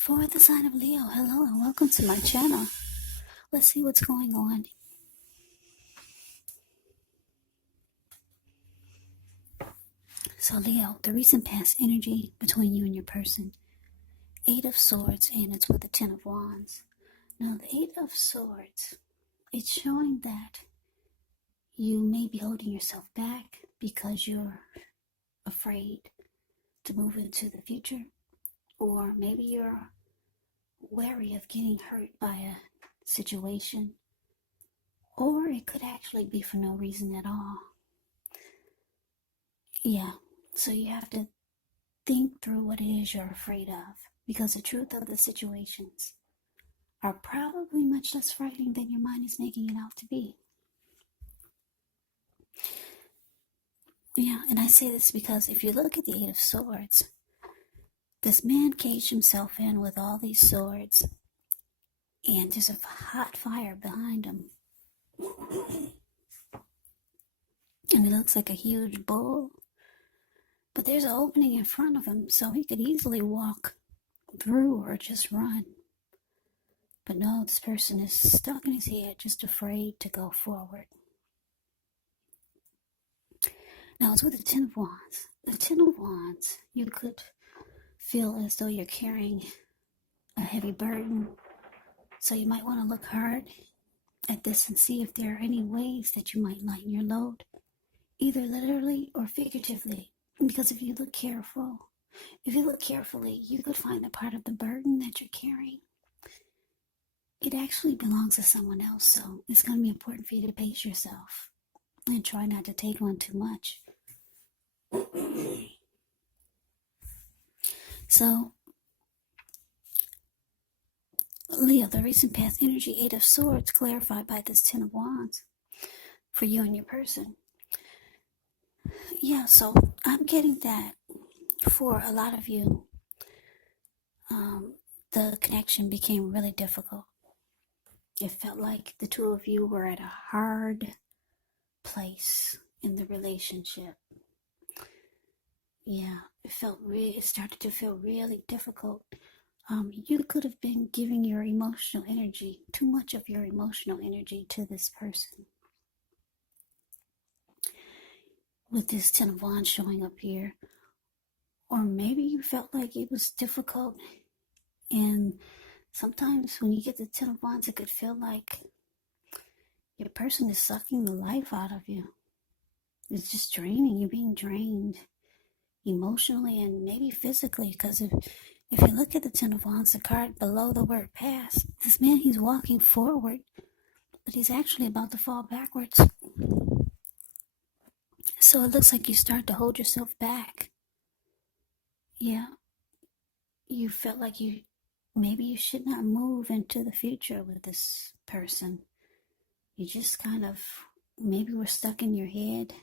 For the sign of Leo, hello and welcome to my channel. Let's see what's going on. So Leo, the recent past energy between you and your person. 8 of Swords, and it's with the 10 of Wands. Now the 8 of Swords, it's showing that you may be holding yourself back because you're afraid to move into the future. Or maybe you're wary of getting hurt by a situation. Or it could actually be for no reason at all. Yeah, so you have to think through what it is you're afraid of, because the truth of the situations are probably much less frightening than your mind is making it out to be. Yeah, and I say this because if you look at the 8 of Swords, this man caged himself in with all these swords, and there's a hot fire behind him. And it looks like a huge bull, but there's an opening in front of him, so he could easily walk through or just run. But no, this person is stuck in his head, just afraid to go forward. Now it's with the 10 of Wands. The 10 of Wands, you could feel as though you're carrying a heavy burden. So you might want to look hard at this and see if there are any ways that you might lighten your load, either literally or figuratively. Because if you look carefully, you could find the part of the burden that you're carrying. It actually belongs to someone else, so it's going to be important for you to pace yourself and try not to take on too much. So, Leo, the recent past energy, 8 of Swords, clarified by this 10 of Wands for you and your person. Yeah, so I'm getting that for a lot of you, the connection became really difficult. It felt like the two of you were at a hard place in the relationship. Yeah, it started to feel really difficult. You could have been giving your emotional energy, too much of your emotional energy to this person. With this 10 of Wands showing up here. Or maybe you felt like it was difficult. And sometimes when you get the 10 of Wands, it could feel like your person is sucking the life out of you. It's just draining. You're being drained emotionally and maybe physically. Because if you look at the 10 of Wands, the card below the word pass, this man, he's walking forward, but he's actually about to fall backwards. So it looks like you start to hold yourself back. Yeah. You felt like maybe you should not move into the future with this person. You just kind of maybe were stuck in your head.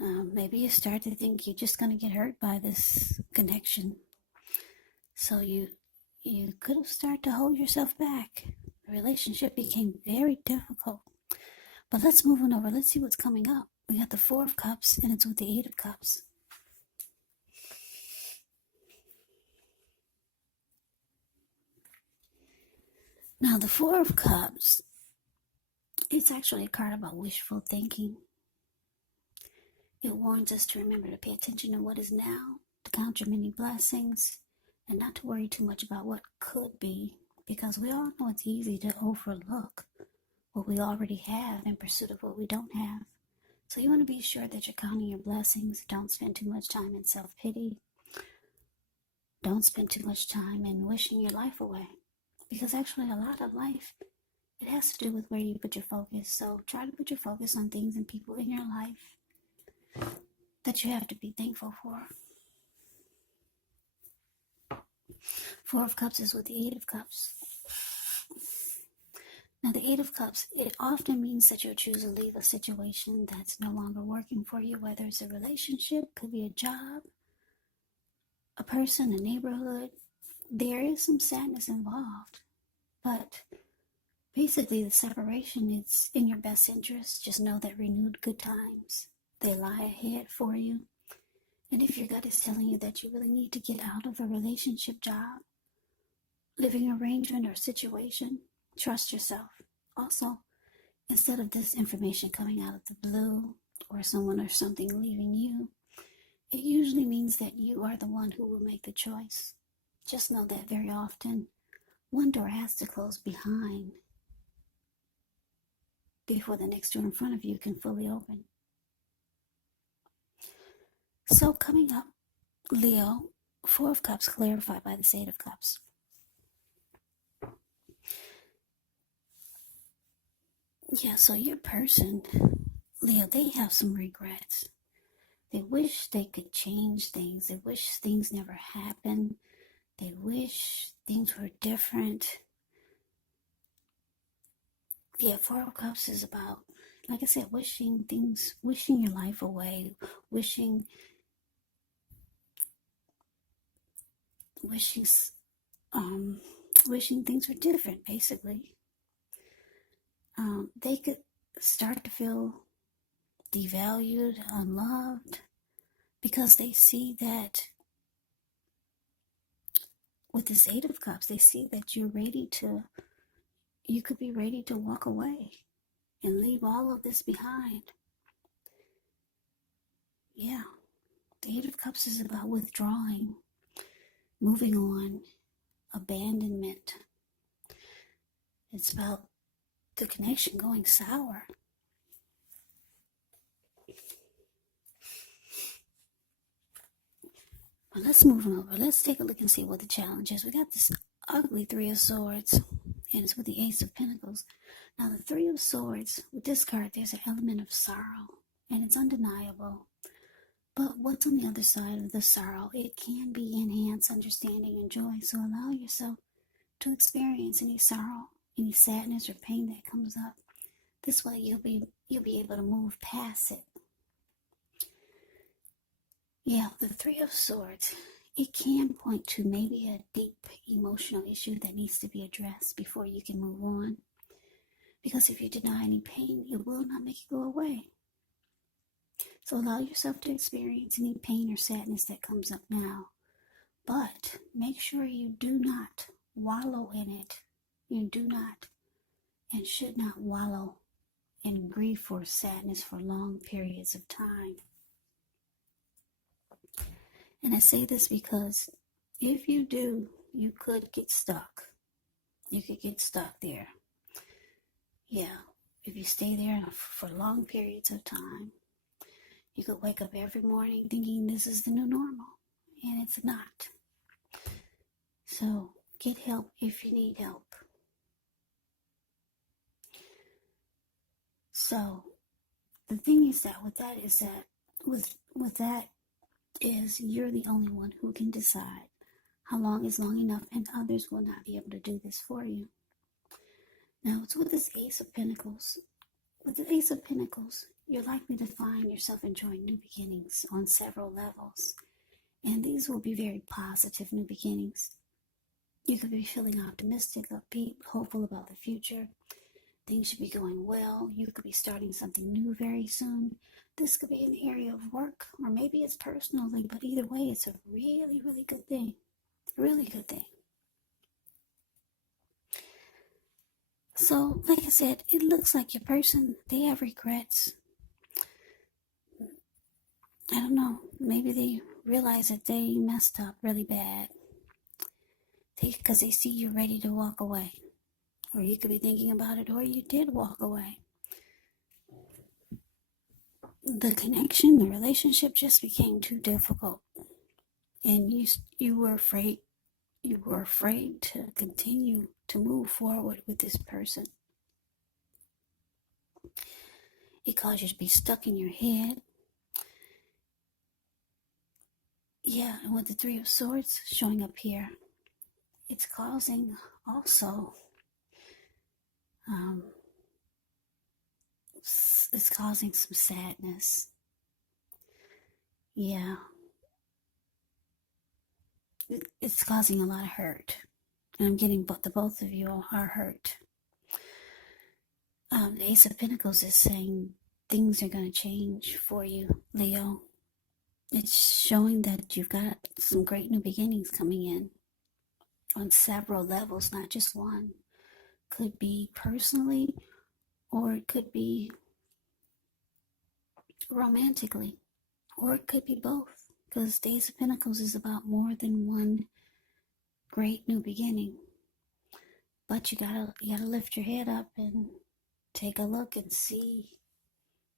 Maybe you start to think you're just going to get hurt by this connection. So you could have started to hold yourself back. The relationship became very difficult. But let's move on over. Let's see what's coming up. We got the 4 of Cups, and it's with the 8 of Cups. Now, the 4 of Cups, it's actually a card about wishful thinking. It warns us to remember to pay attention to what is now, to count your many blessings, and not to worry too much about what could be, because we all know it's easy to overlook what we already have in pursuit of what we don't have. So you want to be sure that you're counting your blessings. Don't spend too much time in self-pity. Don't spend too much time in wishing your life away, because actually a lot of life, it has to do with where you put your focus. So try to put your focus on things and people in your life that you have to be thankful for. 4 of Cups is with the 8 of Cups. Now the 8 of Cups, it often means that you'll choose to leave a situation that's no longer working for you, whether it's a relationship, could be a job, a person, a neighborhood. There is some sadness involved, but basically the separation is in your best interest. Just know that renewed good times, they lie ahead for you. And if your gut is telling you that you really need to get out of a relationship, job, living arrangement, or situation, trust yourself. Also, instead of this information coming out of the blue or someone or something leaving you, it usually means that you are the one who will make the choice. Just know that very often, one door has to close behind before the next door in front of you can fully open. So coming up, Leo, Four of Cups clarified by the Eight of Cups. Yeah, so your person, Leo, they have some regrets. They wish they could change things. They wish things never happened. They wish things were different. Yeah, Four of Cups is about, like I said, wishing your life away, wishing things were different, basically. They could start to feel devalued, unloved, because they see that with this Eight of Cups, they see that you could be ready to walk away and leave all of this behind. Yeah, the Eight of Cups is about withdrawing, moving on, abandonment. It's about the connection going sour. Well, let's move on over. Let's take a look and see what the challenge is. We got this ugly Three of Swords, and it's with the Ace of Pentacles. Now, the Three of Swords, with this card, there's an element of sorrow, and it's undeniable. But what's on the other side of the sorrow? It can be enhanced understanding and joy. So allow yourself to experience any sorrow, any sadness or pain that comes up. This way you'll be able to move past it. Yeah, the Three of Swords, it can point to maybe a deep emotional issue that needs to be addressed before you can move on. Because if you deny any pain, it will not make it go away. So allow yourself to experience any pain or sadness that comes up now. But make sure you do not wallow in it. You do not and should not wallow in grief or sadness for long periods of time. And I say this because if you do, you could get stuck. You could get stuck there. Yeah, if you stay there for long periods of time, you could wake up every morning thinking this is the new normal, and it's not. So get help if you need help. So the thing is that with that is you're the only one who can decide how long is long enough, and others will not be able to do this for you. Now it's with this Ace of Pentacles. With the Ace of Pentacles, you're likely to find yourself enjoying new beginnings on several levels. And these will be very positive new beginnings. You could be feeling optimistic, upbeat, hopeful about the future. Things should be going well. You could be starting something new very soon. This could be an area of work, or maybe it's personally, but either way, it's a really, really good thing. Really good thing. So, like I said, it looks like your person, they have regrets. I don't know. Maybe they realize that they messed up really bad. Because they see you're ready to walk away. Or you could be thinking about it, or you did walk away. The connection, the relationship just became too difficult. And you were afraid. You were afraid to continue to move forward with this person. It caused you to be stuck in your head. Yeah, and with the Three of Swords showing up here, it's causing also, it's causing some sadness. Yeah. It's causing a lot of hurt. And I'm getting the both of you are hurt. The Ace of Pentacles is saying things are going to change for you, Leo. It's showing that you've got some great new beginnings coming in on several levels, not just one. Could be personally, or it could be romantically, or it could be both. Because Days of Pentacles is about more than one great new beginning. But you gotta lift your head up and take a look and see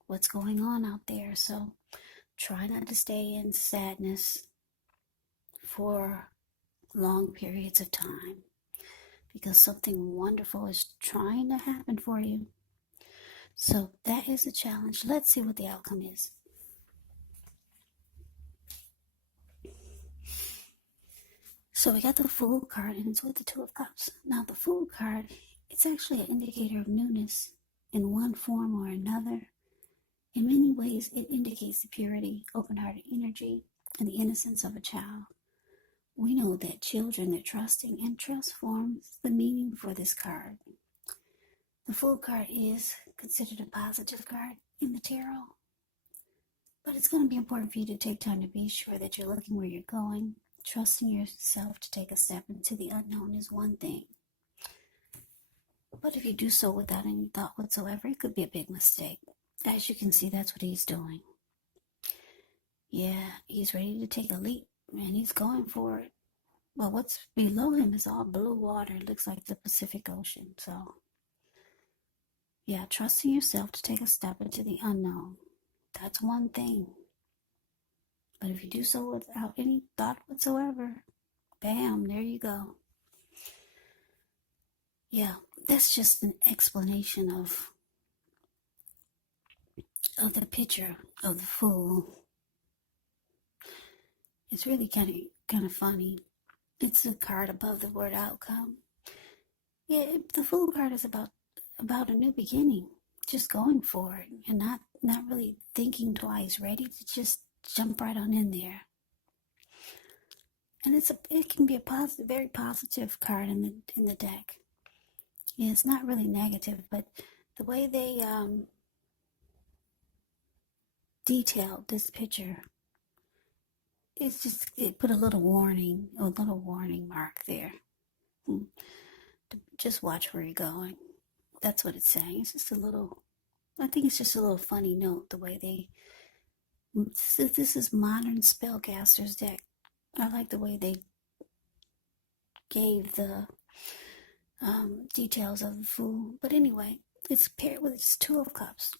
what's going on out there. So try not to stay in sadness for long periods of time, because something wonderful is trying to happen for you. So that is a challenge. Let's see what the outcome is. So we got the Fool card, and it's with the Two of Cups. Now the Fool card, it's actually an indicator of newness in one form or another. In many ways, it indicates the purity, open-hearted energy, and the innocence of a child. We know that children are trusting, and trust forms the meaning for this card. The Fool card is considered a positive card in the tarot, but it's going to be important for you to take time to be sure that you're looking where you're going. Trusting yourself to take a step into the unknown is one thing, but if you do so without any thought whatsoever, it could be a big mistake. As you can see, that's what he's doing. Yeah, he's ready to take a leap, and he's going for it. Well, what's below him is all blue water. It looks like the Pacific Ocean. So, yeah, trusting yourself to take a step into the unknown. That's one thing. But if you do so without any thought whatsoever, bam, there you go. Yeah, that's just an explanation of the picture of the Fool. It's really kind of funny. It's a card above the word outcome. Yeah, the Fool card is about a new beginning, just going for it, and not really thinking twice, ready to just jump right on in there. And it can be a positive, very positive card in the deck. Yeah, it's not really negative, but the way they detailed this picture, it put a little warning mark there. Just watch where you're going. That's what it's saying. It's just a little, I think it's just a little funny note, the way this is modern spellcasters deck. I like the way they gave the details of the Fool. But anyway, it's paired with its Two of Cups.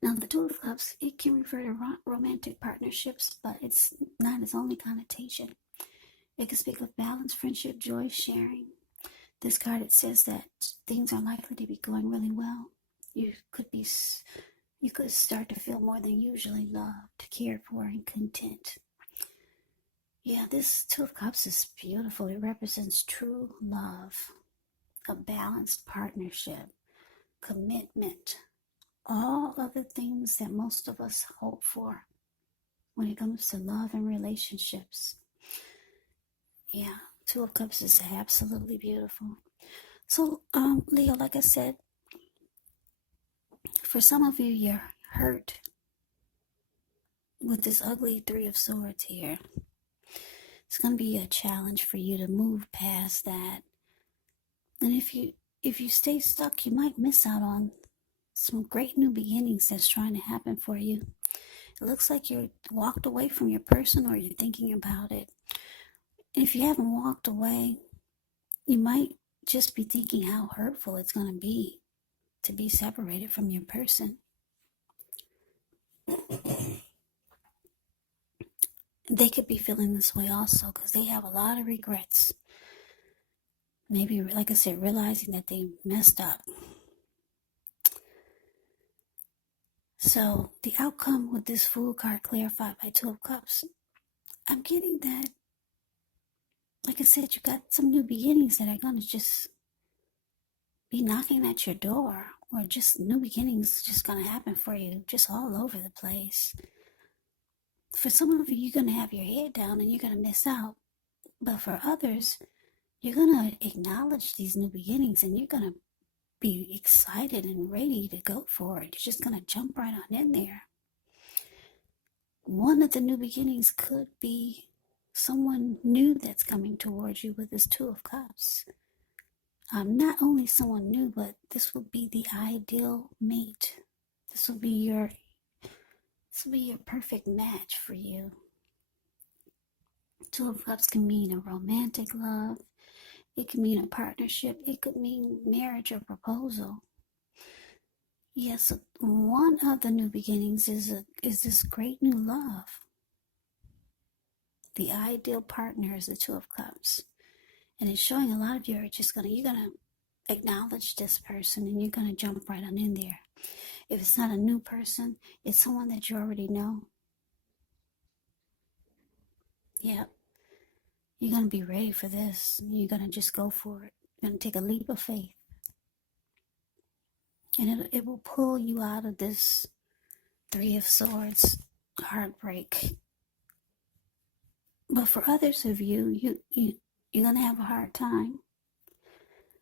Now, the Two of Cups, it can refer to romantic partnerships, but it's not its only connotation. It can speak of balance, friendship, joy, sharing. This card, it says that things are likely to be going really well. You could start to feel more than usually loved, cared for, and content. Yeah, this Two of Cups is beautiful. It represents true love, a balanced partnership, commitment, all of the things that most of us hope for when it comes to love and relationships. Yeah, Two of Cups is absolutely beautiful. So, Leo, like I said, for some of you, you're hurt with this ugly Three of Swords here. It's going to be a challenge for you to move past that. And if you stay stuck, you might miss out on some great new beginnings that's trying to happen for you. It looks like you're walked away from your person, or you're thinking about it. And if you haven't walked away, you might just be thinking how hurtful it's going to be separated from your person. They could be feeling this way also, because they have a lot of regrets. Maybe, like I said, realizing that they messed up. So the outcome with this Fool card clarified by Two of Cups, I'm getting that, like I said, you got some new beginnings that are going to just be knocking at your door, or just new beginnings just going to happen for you, just all over the place. For some of you, you're going to have your head down and you're going to miss out. But for others, you're going to acknowledge these new beginnings, and you're going to be excited and ready to go for it. You're just going to jump right on in there. one of the new beginnings could be someone new that's coming towards you with this Two of Cups. Not only someone new, but this will be the ideal mate. This will be your perfect match for you. Two of Cups can mean a romantic love. It can mean a partnership. It could mean marriage or proposal. Yes, one of the new beginnings is this great new love. The ideal partner is the Two of Cups. And it's showing a lot of you are just you're gonna acknowledge this person and you're gonna jump right on in there. If it's not a new person, it's someone that you already know. Yep. You're gonna be ready for this. You're gonna just go for it. You're gonna take a leap of faith. And it will pull you out of this Three of Swords heartbreak. But for others of you, you're gonna have a hard time.